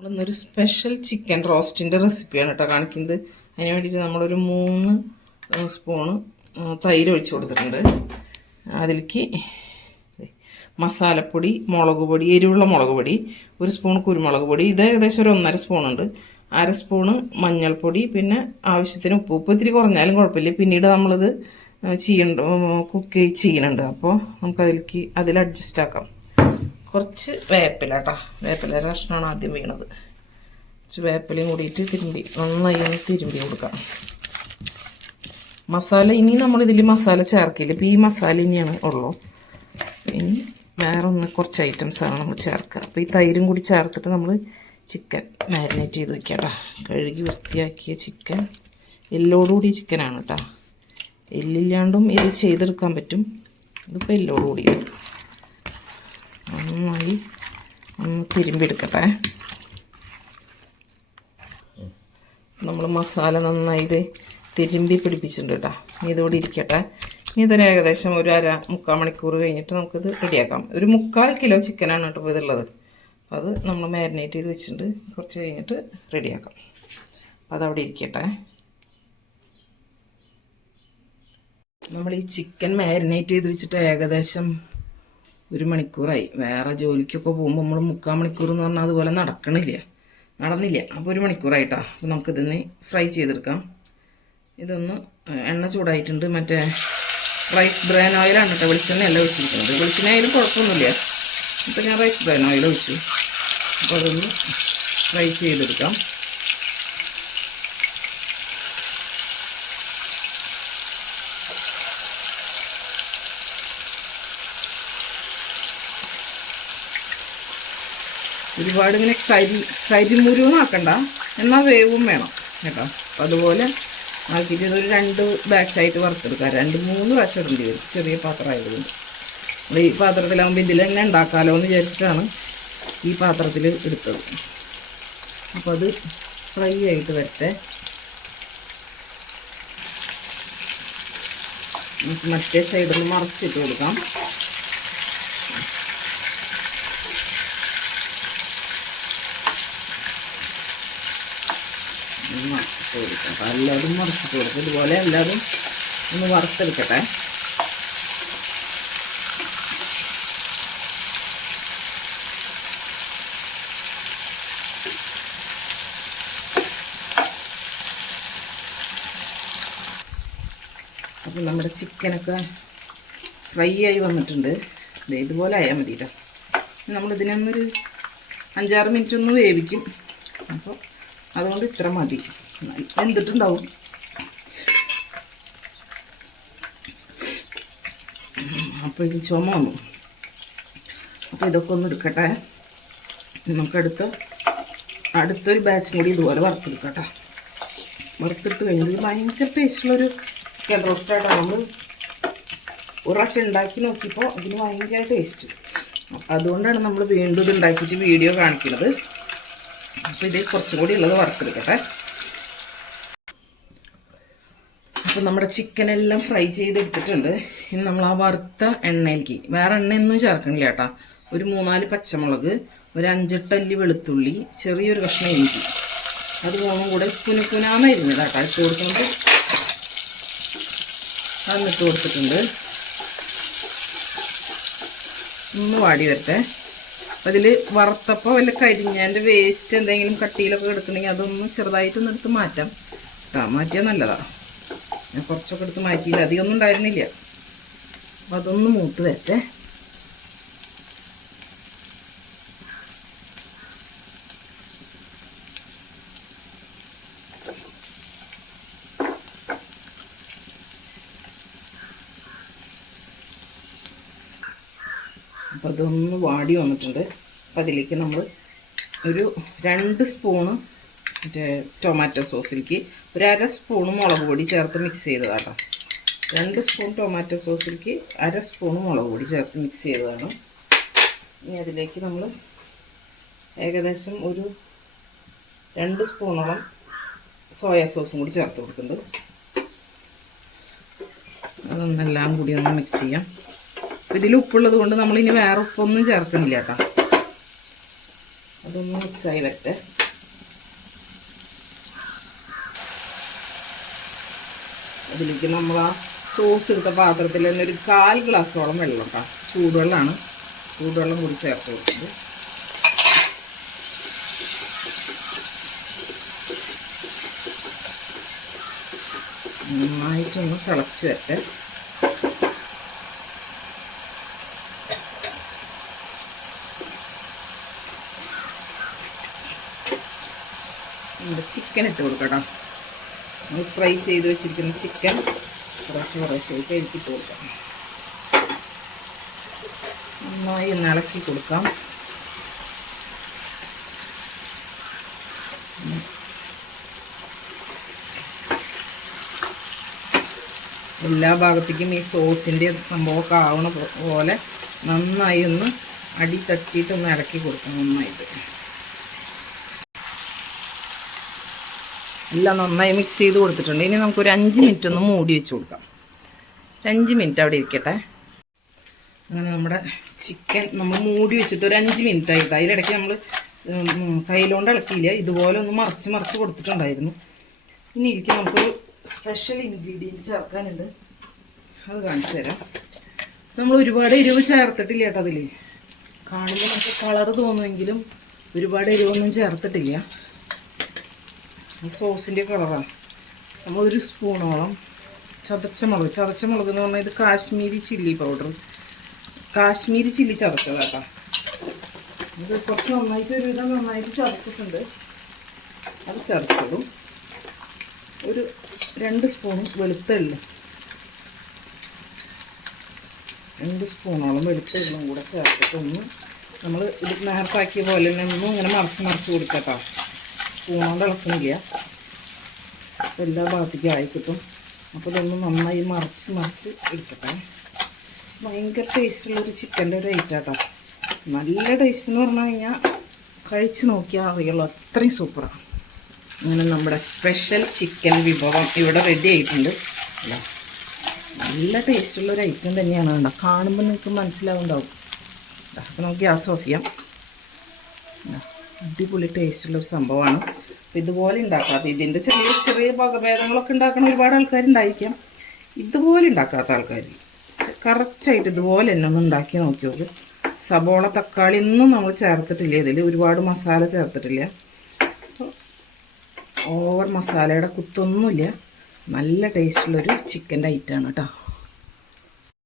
നമ്മളിന്നൊരു special chicken റോസ്റ്റിന്റെ റെസിപ്പിയാണ് കേട്ടോ കാണിക്കുന്നത്. അതിന് വേണ്ടിയിട്ട് നമ്മളൊരു മൂന്ന് സ്പൂണ് തൈര് ഒഴിച്ച് കൊടുത്തിട്ടുണ്ട്. അതിലേക്ക് മസാലപ്പൊടി മുളക് പൊടി എരിവുള്ള മുളക് പൊടി ഒരു സ്പൂൺ കുരുമുളക് പൊടി ഇത് ഏകദേശം ഒരു ഒന്നര സ്പൂണുണ്ട് അര സ്പൂണ് മഞ്ഞൾപ്പൊടി പിന്നെ ആവശ്യത്തിന് ഉപ്പ്. ഉപ്പ് ഇത്തിരി കുറഞ്ഞാലും കുഴപ്പമില്ല. പിന്നീട് നമ്മളിത് ചെയ്യണ്ട കുക്ക് ചെയ്യുന്നുണ്ട് അപ്പോൾ നമുക്കതിലേക്ക് അതിൽ അഡ്ജസ്റ്റ് ആക്കാം. കുറച്ച് വേപ്പില കേട്ടോ വേപ്പില കഷ്ണമാണ് ആദ്യം വീണത്. കുറച്ച് വേപ്പിലയും കൂടിയിട്ട് തിരുമ്പി നന്നായി ഒന്ന് തിരുമ്പി കൊടുക്കാം. മസാല ഇനി നമ്മൾ ഇതിൽ മസാല ചേർക്കില്ല. ഇപ്പോൾ ഈ മസാല ഇനിയാണ് ഉള്ളൂ. ഇനി വേറെ ഒന്ന് കുറച്ച് ഐറ്റംസാണ് നമ്മൾ ചേർക്കുക. അപ്പോൾ ഈ തൈരും കൂടി ചേർത്തിട്ട് നമ്മൾ ചിക്കൻ മാരിനേറ്റ് ചെയ്ത് വയ്ക്കാം കേട്ടോ കഴുകി വൃത്തിയാക്കിയ ചിക്കൻ എല്ലോടുകൂടി ചിക്കനാണ് കേട്ടോ എല്ലില്ലാണ്ടും ഇത് ചെയ്തെടുക്കാൻ പറ്റും. ഇതിപ്പോൾ എല്ലോടുകൂടി നന്നായി ഒന്ന് തിരുമ്പിയെടുക്കട്ടെ. നമ്മൾ മസാല നന്നായി ഇത് തിരുമ്പി പിടിപ്പിച്ചിട്ടുണ്ട് കേട്ടോ. ഇതോടെ ഇരിക്കട്ടെ. ഇനി ഇതൊരു ഏകദേശം ഒരു അര മുക്കാൽ മണിക്കൂർ കഴിഞ്ഞിട്ട് നമുക്കിത് റെഡിയാക്കാം. ഒരു മുക്കാൽ കിലോ ചിക്കനാണ് കേട്ടോ ഇപ്പോൾ ഇതുള്ളത്. അപ്പോൾ അത് നമ്മൾ മാരിനേറ്റ് ചെയ്ത് വെച്ചിട്ടുണ്ട്. കുറച്ച് കഴിഞ്ഞിട്ട് റെഡിയാക്കാം. അപ്പോൾ അതവിടെ ഇരിക്കട്ടെ. നമ്മൾ ഈ ചിക്കൻ മാരിനേറ്റ് ചെയ്ത് വെച്ചിട്ട് ഏകദേശം ഒരു മണിക്കൂറായി. വേറെ ജോലിക്കൊക്കെ പോകുമ്പോൾ നമ്മൾ മുക്കാൽ മണിക്കൂർ എന്ന് പറഞ്ഞാൽ അതുപോലെ നടക്കണില്ല. നടന്നില്ല. അപ്പോൾ ഒരു മണിക്കൂറായിട്ടാ. അപ്പോൾ നമുക്കിതൊന്ന് ഫ്രൈ ചെയ്തെടുക്കാം. ഇതൊന്ന് എണ്ണ ചൂടായിട്ടുണ്ട്. മറ്റേ റൈസ് ബ്രാൻ ഓയിലാണ് കേട്ടോ വെളിച്ചെണ്ണയല്ല ഒഴിച്ചിരിക്കുന്നത്. വെളിച്ചെണ്ണ ആയാലും കുഴപ്പമൊന്നുമില്ല. അപ്പോൾ ഞാൻ റൈസ് ബ്രാൻ ഓയിൽ ഒഴിച്ചു. അപ്പോൾ അതൊന്ന് ഫ്രൈ ചെയ്തെടുക്കാം. ഒരുപാട് ഇങ്ങനെ കരി കരിമുരുവനാക്കണ്ട എന്നാൽ വേവും വേണം കേട്ടോ. അപ്പം അതുപോലെ ആക്കിയിട്ട് ഇതൊരു രണ്ട് ബാച്ചായിട്ട് വറുത്തെടുക്കാം. രണ്ട് മൂന്ന് പ്രാവശ്യം ഇടേണ്ടി വരും. ചെറിയ പാത്രമായതുകൊണ്ട് നമ്മൾ ഈ പാത്രത്തിലാകുമ്പോൾ ഇതിൽ തന്നെ ഉണ്ടാക്കാമല്ലോ എന്ന് വിചാരിച്ചിട്ടാണ് ഈ പാത്രത്തിൽ എടുത്തത്. അപ്പോൾ അത് ഫ്രൈ ആയിട്ട് വരട്ടെ. നമുക്ക് മറ്റേ സൈഡിൽ മറച്ചിട്ട് കൊടുക്കാം. മറിച്ചിട്ട് കൊടുക്കാം അപ്പോൾ എല്ലാതും മറിച്ചിട്ട് കൊടുക്കും. ഇതുപോലെ എല്ലാതും ഒന്ന് വറുത്തെടുക്കട്ടെ. അപ്പം നമ്മുടെ ചിക്കനൊക്കെ ഫ്രൈ ആയി വന്നിട്ടുണ്ട്. ഇതുപോലെ ആയാൽ മതി കേട്ടോ നമ്മളിതിനൊന്നൊരു അഞ്ചാറ് മിനിറ്റ് ഒന്ന് വേവിക്കും. അപ്പോൾ അതുകൊണ്ട് ഇത്ര മതി. എന്തിട്ടുണ്ടാവും അപ്പോൾ ഇത് ചുമ വന്നു. അപ്പോൾ ഇതൊക്കെ ഒന്ന് എടുക്കട്ടെ. നമുക്കടുത്ത അടുത്തൊരു ബാച്ചും കൂടി ഇതുപോലെ വറുത്തെടുക്കട്ടെ. വറുത്തെടുത്ത് കഴിഞ്ഞാൽ ഭയങ്കര ടേസ്റ്റുള്ളൊരു ചിക്കൻ റോസ്റ്റായിട്ടാണ് നമ്മൾ ഒരു പ്രാവശ്യം ഉണ്ടാക്കി നോക്കിയപ്പോൾ അതിന് ഭയങ്കര ടേസ്റ്റ് അതുകൊണ്ടാണ് നമ്മൾ വീണ്ടും ഇത് ഉണ്ടാക്കിയിട്ട് വീഡിയോ കാണിക്കുന്നത്. അപ്പോൾ ഇത് കുറച്ചും കൂടി ഉള്ളത് വറുത്തെടുക്കട്ടെ. അപ്പോൾ നമ്മുടെ ചിക്കനെല്ലാം ഫ്രൈ ചെയ്തെടുത്തിട്ടുണ്ട്. ഇനി നമ്മൾ ആ വറുത്ത എണ്ണയിലേക്ക് വേറെ എണ്ണയൊന്നും ചേർക്കണില്ല കേട്ടോ. ഒരു മൂന്നാൽ പച്ചമുളക് ഒരു അഞ്ചെട്ടല്ലി വെളുത്തുള്ളി ചെറിയൊരു കഷ്ണം ഇഞ്ചി. അത് മൂന്നും കൂടെ പുനഃപുനാന്ന് ഇരുന്നത് കേട്ടോ. ഇട്ട് കൊടുക്കുന്നത് അന്നിട്ട് കൊടുത്തിട്ടുണ്ട്. ഒന്ന് വാടി വരട്ടെ. അപ്പം അതിൽ വറുത്തപ്പോൾ വല്ല കരിഞ്ഞതിന്റെ വേസ്റ്റ് എന്തെങ്കിലും കട്ടിയിലൊക്കെ കിടക്കണമെങ്കിൽ അതൊന്ന് ചെറുതായിട്ടൊന്ന് എടുത്ത് മാറ്റാം. കേട്ടോ മാറ്റിയാൽ നല്ലതാണ് ഞാൻ കുറച്ചൊക്കെ എടുത്ത് മാറ്റിയില്ല. അധികമൊന്നും ഉണ്ടായിരുന്നില്ല. അപ്പം അതൊന്ന് മൂത്ത് വരട്ടെ. അപ്പം അതൊന്ന് വാടി വന്നിട്ടുണ്ട്. അപ്പം അതിലേക്ക് നമ്മൾ ഒരു രണ്ട് സ്പൂണ് മറ്റേ ടൊമാറ്റോ സോസിലേക്ക് ഒരു അര സ്പൂൺ മുളക് പൊടി ചേർത്ത് മിക്സ് ചെയ്തതാണ്. രണ്ട് സ്പൂൺ ടൊമാറ്റോ സോസിലേക്ക് അര സ്പൂണ് മുളക് പൊടി ചേർത്ത് മിക്സ് ചെയ്തതാണ്. ഇനി അതിലേക്ക് നമ്മൾ ഏകദേശം ഒരു രണ്ട് സ്പൂണോളം സോയാ സോസും കൂടി ചേർത്ത് കൊടുക്കുന്നുണ്ട്. അതൊന്നെല്ലാം കൂടി ഒന്ന് മിക്സ് ചെയ്യാം. ഇതിൽ ഉപ്പുള്ളത് കൊണ്ട് നമ്മളിനി വേറെ ഉപ്പൊന്നും ചേർക്കുന്നില്ല കേട്ടോ. അതൊന്ന് മിക്സായി വരട്ടെ. അതിലേക്ക് നമ്മൾ ആ സോസ് എടുത്ത പാത്രത്തിൽ ഒരു കാൽ ഗ്ലാസ്സോളം വെള്ളം കേട്ടോ ചൂടുവെള്ളമാണ്. ചൂടുവെള്ളം കൂടി ചേർത്ത് കൊടുക്കുന്നത് നന്നായിട്ടൊന്ന് തിളച്ച് വരട്ടെ. ചിക്കൻ ഇട്ട് കൊടുക്കാം നമ്മൾ ഫ്രൈ ചെയ്ത് വെച്ചിരിക്കുന്ന ചിക്കൻ കുറച്ച് ആയിട്ട് ഇട്ട് കൊടുക്കാം. നന്നായി ഒന്ന് ഇളക്കി കൊടുക്കാം. എല്ലാ ഭാഗത്തേക്കും ഈ സോസിന്റെ സംഭവമൊക്കെ ആവണ പോലെ നന്നായി ഒന്ന് അടി തട്ടിയിട്ട് ഒന്ന് ഇളക്കി കൊടുക്കണം നന്നായിട്ട്. എല്ലാം നന്നായി മിക്സ് ചെയ്ത് കൊടുത്തിട്ടുണ്ട്. ഇനി നമുക്കൊരു അഞ്ച് മിനിറ്റ് ഒന്ന് മൂടി വെച്ച് കൊടുക്കാം. അഞ്ച് മിനിറ്റ് അവിടെ ഇരിക്കട്ടെ. അങ്ങനെ നമ്മുടെ ചിക്കൻ നമ്മൾ മൂടി വെച്ചിട്ട് ഒരു അഞ്ച് മിനിറ്റ് ആയിട്ട് അതിലിടയ്ക്ക് നമ്മൾ കയ്യിലോണ്ട് ഇളക്കിയില്ല? ഇതുപോലെ ഒന്ന് മറിച്ച് മറിച്ച് കൊടുത്തിട്ടുണ്ടായിരുന്നു. ഇനി ഇരിക്കും നമുക്കൊരു സ്പെഷ്യൽ ഇൻഗ്രീഡിയന്റ് ചേർക്കാനുണ്ട്. അത് കാണിച്ചു തരാം. നമ്മൾ ഒരുപാട് എരിവ് ചേർത്തിട്ടില്ല കേട്ടോ അതിൽ കാണുമ്പോൾ നമുക്ക് കളറ് തോന്നുമെങ്കിലും ഒരുപാട് എരിവൊന്നും ചേർത്തിട്ടില്ല. സോസിന്റെ കളറാണ് നമ്മളൊരു സ്പൂണോളം ചതച്ച മുളക് ചതച്ച മുളക് എന്ന് പറഞ്ഞാൽ ഇത് Kashmiri chilli powder Kashmiri chilli ചതച്ചതാട്ടോ ഇത് കുറച്ച് നന്നായിട്ട് ഒരു വിധം നന്നായിട്ട് ചതച്ചിട്ടുണ്ട്. അത് ചതച്ചതും ഒരു രണ്ട് സ്പൂൺ വെളുത്തുള്ളി. രണ്ട് സ്പൂണോളം വെളുത്ത എള്ളും കൂടെ ചേർത്തിട്ടൊന്ന് നമ്മൾ ഇത് നേർത്താക്കിയ പോലെ തന്നെ ഒന്നും ഇങ്ങനെ മറിച്ച് മറിച്ച് കൊടുക്കട്ടോ സ്പൂൺ കൊണ്ട് ഇളക്കുന്നില്ല എല്ലാ ഭാഗത്തേക്കും ആയി കിട്ടും. അപ്പോൾ ഇതൊന്ന് നന്നായി മറിച്ച് മറിച്ച് എടുക്കട്ടെ. ഭയങ്കര ടേസ്റ്റുള്ളൊരു ചിക്കന്റെ ഒരു ഐറ്റം കേട്ടോ നല്ല ടേസ്റ്റ് എന്ന് പറഞ്ഞു കഴിഞ്ഞാൽ കഴിച്ച് നോക്കിയാൽ അറിയുള്ളൂ അത്രയും സൂപ്പറാണ് അങ്ങനെ നമ്മുടെ സ്പെഷ്യൽ ചിക്കൻ വിഭവം ഇവിടെ റെഡി ആയിട്ടുണ്ട്. അല്ലേ നല്ല ടേസ്റ്റുള്ള ഒരു ഐറ്റം തന്നെയാണ് കണ്ടോ. കാണുമ്പോൾ നിങ്ങൾക്ക് മനസ്സിലാവുണ്ടാവും. അപ്പോൾ നമുക്ക് ഗ്യാസ് ഓഫ് ചെയ്യാം. അടിപൊളി ടേസ്റ്റുള്ള ഒരു സംഭവമാണ്. ഇതുപോലെ ഉണ്ടാക്കാം അപ്പോൾ ഇതിന്റെ ചെറിയ ചെറിയ വകഭേദങ്ങളൊക്കെ ഉണ്ടാക്കുന്ന ഒരുപാട് ആൾക്കാരുണ്ടായിരിക്കാം ഇതുപോലെ ഉണ്ടാക്കാത്ത ആൾക്കാർ കറക്റ്റായിട്ട് ഇതുപോലെ തന്നെ ഒന്ന് ഉണ്ടാക്കി നോക്കിയോക്ക്. സബോള തക്കാളി ഒന്നും നമ്മൾ ചേർത്തിട്ടില്ല. ഇതിൽ ഒരുപാട് മസാല ചേർത്തിട്ടില്ല. ഓവർ മസാലയുടെ കുത്തൊന്നുമില്ല. നല്ല ടേസ്റ്റുള്ളൊരു ചിക്കന്റെ ഐറ്റമാണ് കേട്ടോ.